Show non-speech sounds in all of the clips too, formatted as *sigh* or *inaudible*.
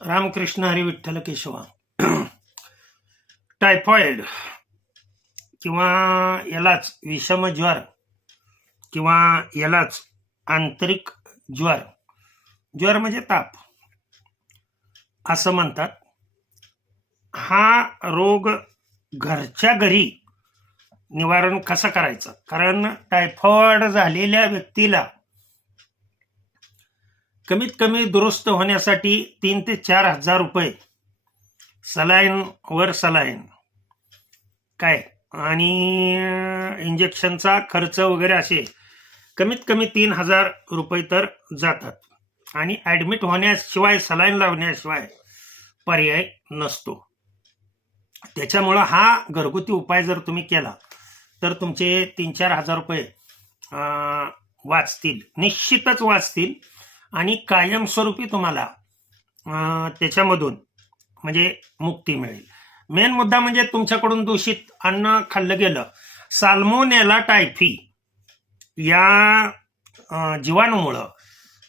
रामकृष्ण हरी विठ्ठल केशवा. टायफॉइड किंवा यालाच विषम ज्वर किंवा यालाच आंतरिक ज्वर. ज्वर म्हणजे ताप. असं म्हणतात. हा रोग घरच्या घरी निवारण कसं करायचं? कारण टायफॉइड झालेल्या व्यक्तीला कमीत कमी दुरुस्त होण्यासाठी तीन ते चार हजार रुपये. सलाईन वर सलाईन. काय? आणि इंजेक्शनचा खर्च वगैरे असे. कमीत कमी तीन हजार रुपये तर जातात. आणि ॲडमिट होण्याशिवाय सलाईन लावण्याशिवाय पर्याय नसतो. त्याच्यामुळं हा घरगुती उपाय जर तुम्ही केला तर तुमचे तीन चार हजार रुपये वाचतील. निश्चितच वाचतील. आणि कायमस्वरूपी तुम्हाला त्याच्यामधून म्हणजे मुक्ती मिळेल. मेन मुद्दा म्हणजे तुमच्याकडून दूषित अन्न खाल्लं गेलं. साल्मोनेला टायफी या जीवाणूमुळं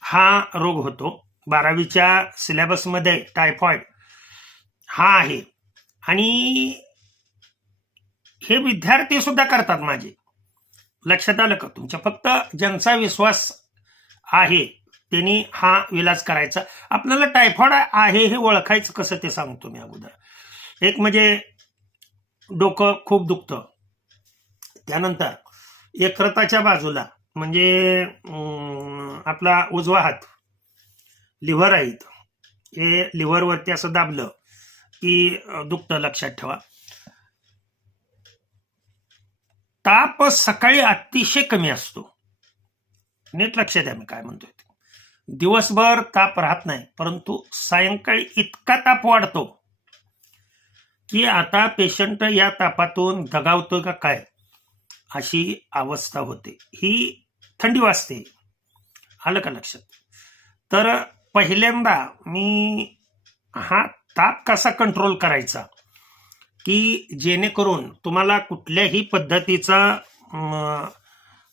हा रोग होतो. बारावीच्या सिलेबसमध्ये टायफॉइड हा आहे. आणि हे विद्यार्थी सुद्धा करतात माझे. लक्षात आलं का? तुमच्या फक्त ज्यांचा विश्वास आहे त्यांनी हा विलाज करायचा. आपल्याला टायफॉइड आहे हे ओळखायचं कसं ते सांगतो मी अगोदर. एक म्हणजे डोकं खूप दुखतं. त्यानंतर यकृताच्या बाजूला म्हणजे आपला उजवा हात लिव्हर आहेत हे लिव्हरवरती असं दाबलं की अं, दुखतं लक्षात ठेवा. ताप सकाळी अतिशय कमी असतो. नीट लक्ष द्या मी काय म्हणतोय. दिवसभर ताप राहत नाही परंतु सायंकाळी इतका ताप वाढतो की आता पेशंट या तापातून दगावतोय का काय अशी अवस्था होते. ही थंडी वाजते. आलं का लक्षात? तर पहिल्यांदा मी हा ताप कसा कंट्रोल करायचा? की जेणेकरून तुम्हाला कुठल्याही पद्धतीचा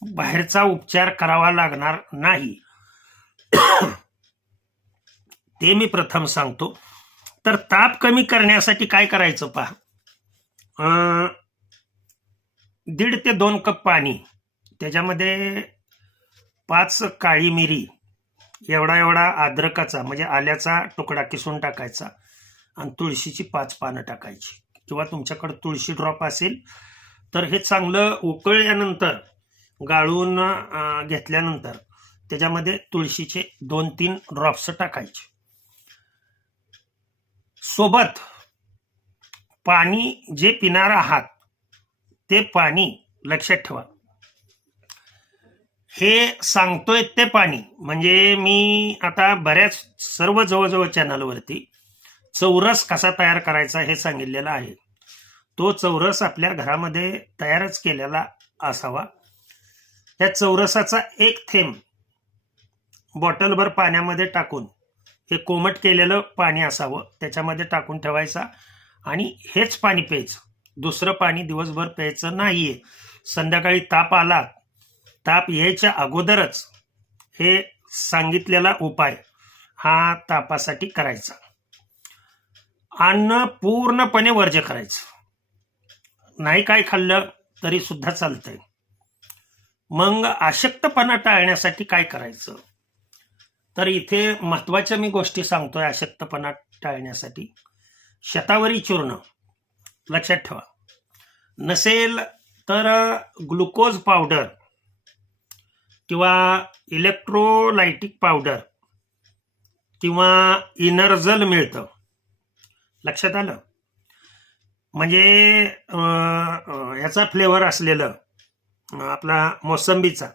बाहेरचा उपचार करावा लागणार नाही. *coughs* ते मी प्रथम सांगतो. तर ताप कमी करण्यासाठी काय करायचं पहा. दीड ते दोन कप पाणी त्याच्यामध्ये पाच काळी मिरी एवढा एवढा अद्रकाचा म्हणजे आल्याचा तुकडा किसून टाकायचा आणि तुळशीची पाच पानं टाकायची. किंवा तुमच्याकडे तुळशी ड्रॉप असेल तर हे चांगलं उकळल्यानंतर गाळून घेतल्यानंतर त्याच्यामध्ये तुळशीचे दोन तीन ड्रॉप्स टाकायचे. सोबत पाणी जे पिणार आहात ते पाणी लक्षात ठेवा. हे सांगतोय ते पाणी म्हणजे मी आता बऱ्याच सर्व जवळजवळ चॅनलवरती चौरस कसा तयार करायचा हे सांगितलेलं आहे. तो चौरस आपल्या घरामध्ये तयारच केलेला असावा. त्या चौरसाचा एक थेंब बॉटलभर पाण्यामध्ये टाकून हे कोमट केलेलं पाणी असावं. त्याच्यामध्ये टाकून ठेवायचा आणि हेच पाणी प्यायचं. दुसरं पाणी दिवसभर प्यायचं नाहीये. संध्याकाळी ताप आला ताप यायच्या अगोदरच हे सांगितलेला उपाय हा तापासाठी करायचा. अन्न पूर्णपणे वर्ज्य करायचं. नाही काय खाल्लं तरी सुद्धा चालतंय. मग अशक्तपणा टाळण्यासाठी काय करायचं? तर इथे महत्त्वाच्या मी गोष्टी सांगतोय अशक्तपणा टाळण्यासाठी. शतावरी चूर्ण. लक्षात ठेवा. नसेल तर ग्लुकोज पावडर किंवा इलेक्ट्रोलायटिक पावडर किंवा इनर्जल मिळतं. लक्षात आलं? म्हणजे याचा फ्लेवर असलेलं आपला मोसंबीचा.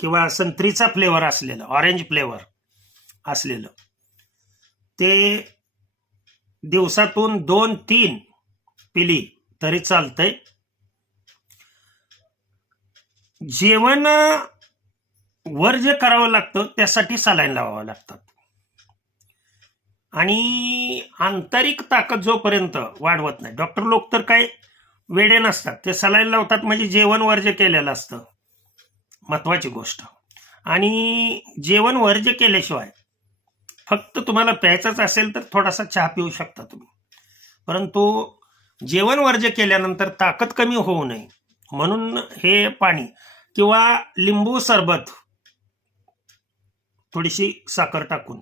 किंवा संत्रीचा फ्लेवर असलेलं ऑरेंज फ्लेवर असलेलं. ते दिवसातून दोन तीन पिली तरी चालतंय. जेवण वर्ज्य करावं लागतं त्यासाठी सलाईन लावावं लागतात. आणि आंतरिक ताकद जोपर्यंत वाढवत नाही डॉक्टर लोक तर काय वेडे नसतात. ते सलाईन लावतात म्हणजे जेवण वर्ज केलेलं असतं. महत्वाची गोष्ट. आणि जेवण वर्ज केल्याशिवाय फक्त तुम्हाला प्यायचाच असेल तर थोडासा चहा पिऊ शकता तुम्ही. परंतु जेवण वर्ज्य केल्यानंतर ताकद कमी होऊ नये. म्हणून हे पाणी किंवा लिंबू सरबत थोडीशी साखर टाकून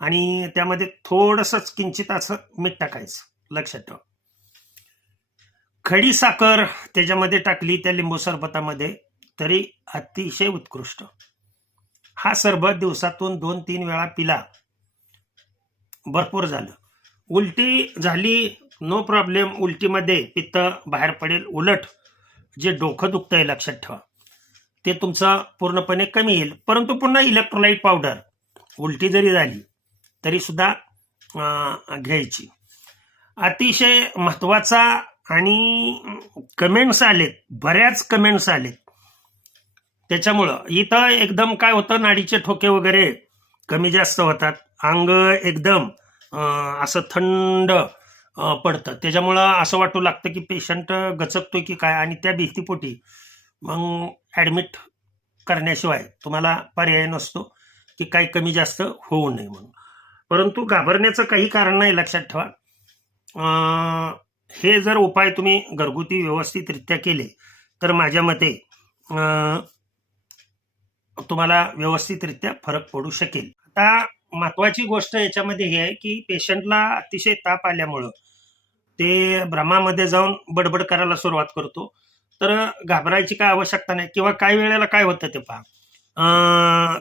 आणि त्यामध्ये थोडंसंच किंचित असं मीठ टाकायचं लक्षात ठेवा. खडी साखर त्याच्यामध्ये टाकली त्या लिंबू सरबतामध्ये. तरी अतिशय उत्कृष्ट. हा सरबत दिवसातून दोन तीन वेळा पिला. भरपूर झालं. उलटी झाली नो प्रॉब्लेम उलटीमध्ये पित्त बाहेर पडेल उलट. जे डोकं दुखतं आहे लक्षात ठेवा. ते तुमचं पूर्णपणे कमी येईल. परंतु पुन्हा इलेक्ट्रोलाइट पावडर उलटी जरी झाली तरीसुद्धा घ्यायची. अतिशय महत्त्वाचा आणि कमेंट्स आलेत. बऱ्याच कमेंट्स आलेत. त्याच्यामुळं इथं एकदम काय होतं नाडीचे ठोके वगैरे कमी जास्त होतात. अंग एकदम असं थंड पडतं. त्याच्यामुळं असं वाटू लागतं की पेशंट गचकतोय की काय आणि त्या भीतीपोटी मग ॲडमिट करण्याशिवाय तुम्हाला पर्याय नसतो की काही कमी जास्त होऊ नये म्हणून. परंतु घाबरण्याचं काही कारण नाही लक्षात ठेवा. हे जर उपाय तुम्ही घरगुती व्यवस्थितरित्या केले तर माझ्या मते तुम्हाला व्यवस्थितरित्या फरक पडू शकेल. आता महत्वाची गोष्ट याच्यामध्ये ही आहे की पेशंटला अतिशय ताप आल्यामुळं ते भ्रमामध्ये जाऊन बडबड करायला सुरुवात करतो. तर घाबरायची काय आवश्यकता नाही किंवा काही वेळेला काय होतं ते पहा.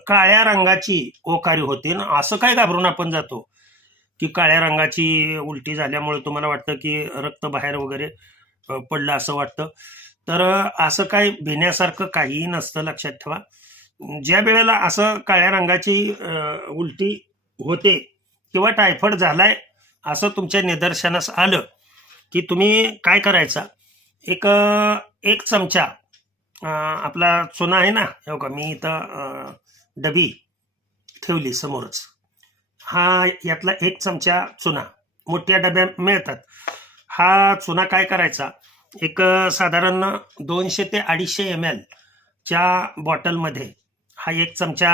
काळ्या रंगाची ओकारी होते ना असं काय घाबरून आपण जातो? की काळ्या रंगाची उलटी झाल्यामुळे तुम्हाला वाटतं की रक्त बाहेर वगैरे पडलं असं वाटतं. तर असं काय भिण्यासारखं काहीही नसतं लक्षात ठेवा. ज्या वेळेला असं काळ्या रंगाची उलटी होते किंवा टायफॉइड झालाय असं तुमच्या निदर्शनास आलं की तुम्ही काय करायचा? एक एक चमचा आपला चुना आहे ना हो का मी इथं डबी ठेवली समोरच. हा यातला एक चमचा चुना मोठ्या डब्या मिळतात. हा चुना काय करायचा? एक साधारण दोनशे ते अडीचशे एम एलच्या बॉटलमध्ये हा एक चमचा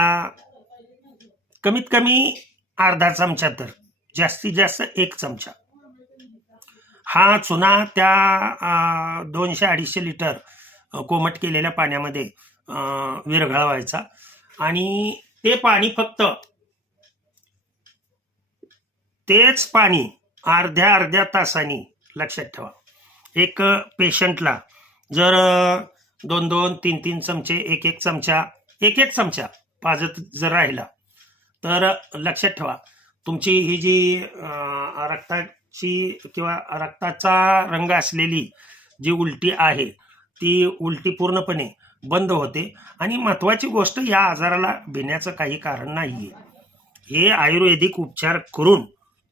कमीत कमी अर्धा चमचा तर जास्तीत जास्त एक चमचा. हा चुना त्या दोनशे अडीचशे लिटर कोमट केलेल्या पाण्यामध्ये विरघळवायचा. आणि ते पाणी फक्त तेच पाणी अर्ध्या अर्ध्या तासानी लक्षात ठेवा. एक पेशंटला जर दोन दोन तीन तीन चमचे एक एक चमचा एक एक चमचा पाजत जर राहिला तर लक्षात ठेवा तुमची ही जी रक्ताची किंवा रक्ताचा रंग असलेली जी उलटी आहे ती उलटी पूर्णपणे बंद होते. आणि महत्वाची गोष्ट या आजाराला भिण्याचं काही कारण नाही आहे हे आयुर्वेदिक उपचार करून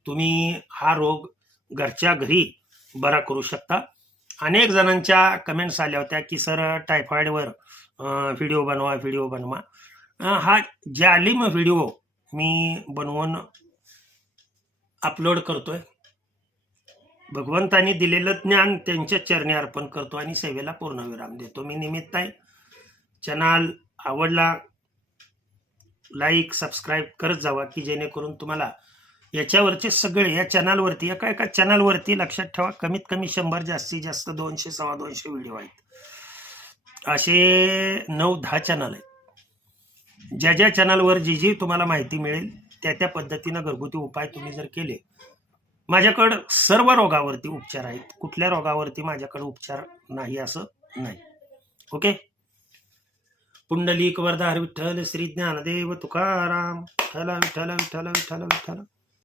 तुम्ही हा रोग घरच्या घरी बरा करू शकता. अनेक जणांच्या कमेंट्स आल्या होत्या की सर टायफॉईडवर व्हिडिओ बनवा व्हिडिओ बनवा. हा जालिम व्हिडिओ मी बनवून अपलोड करतोय भगवंतानी दिलेलं ज्ञान त्यांच्या चरणी अर्पण करतो आणि सेवेला पूर्णविराम देतो. मी निमित्त आहे. चॅनल आवडला लाईक सबस्क्राईब करत जावा की जेणेकरून तुम्हाला याच्यावरचे सगळे या चॅनलवरती एका एका चॅनलवरती लक्षात ठेवा. कमीत कमी शंभर जास्तीत जास्त दोनशे सव्वा दोनशे व्हिडिओ आहेत. असे नऊ दहा चॅनल आहेत. ज्या ज्या चॅनलवर जी जी तुम्हाला माहिती मिळेल त्या त्या पद्धतीनं घरगुती उपाय तुम्ही जर केले माझ्याकडं सर्व रोगावरती उपचार आहेत. कुठल्या रोगावरती माझ्याकडे उपचार नाही असं नाही. ओके? पुंडलिक वरदार विठ्ठल श्री ज्ञानदेव तुकाराम. विठ्ठल विठ्ठल विठ्ठल विठ्ठल विठ्ठल.